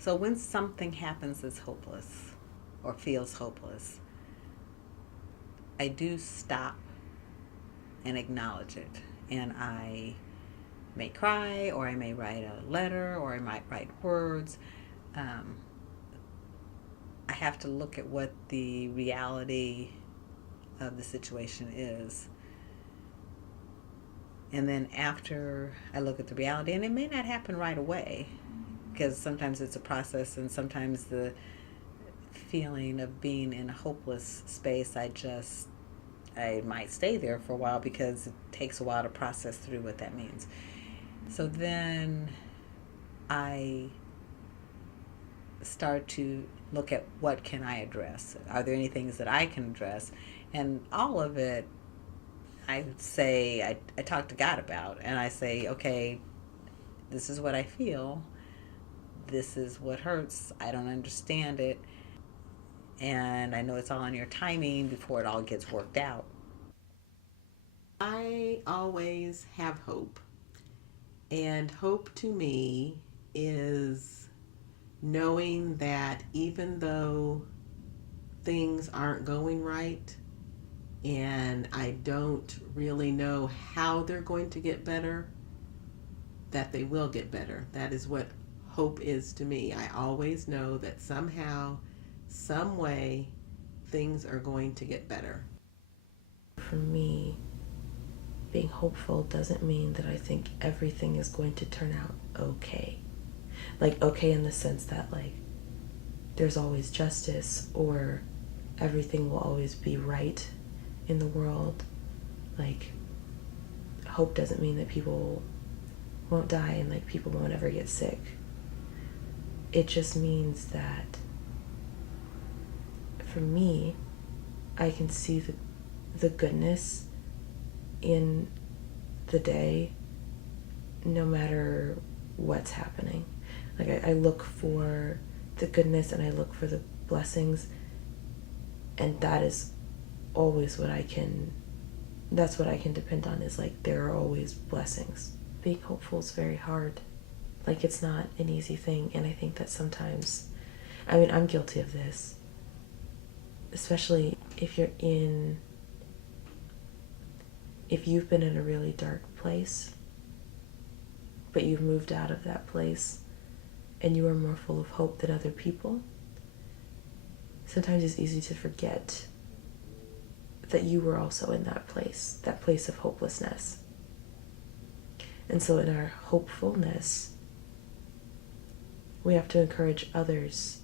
So when something happens that's hopeless or feels hopeless, I do stop and acknowledge it. And I may cry, or I may write a letter, or I might write words. Um, I have to look at what the reality of the situation is. And then after I look at the reality, and it may not happen right away, because sometimes it's a process, and sometimes the feeling of being in a hopeless space, I might stay there for a while because it takes a while to process through what that means. So then I start to look at what can I address? Are there any things that I can address? And all of it, I talk to God about, and I say, okay, this is what I feel. This is what hurts. I don't understand it. And I know it's all on your timing before it all gets worked out. I always have hope. And hope to me is knowing that even though things aren't going right and I don't really know how they're going to get better, that they will get better. That is what hope is to me. I always know that somehow, some way, things are going to get better. For me, being hopeful doesn't mean that I think everything is going to turn out okay. Like, okay, in the sense that, like, there's always justice or everything will always be right in the world. Like, hope doesn't mean that people won't die and, like, people won't ever get sick. It just means that for me, I can see the goodness in the day no matter what's happening. Like, I look for the goodness and I look for the blessings, and that is always that's what I can depend on, is like there are always blessings. Being hopeful is very hard. Like, it's not an easy thing, and I think that sometimes, I mean, I'm guilty of this, especially if you've been in a really dark place, but you've moved out of that place and you are more full of hope than other people. Sometimes it's easy to forget that you were also in that place of hopelessness. And so in our hopefulness, we have to encourage others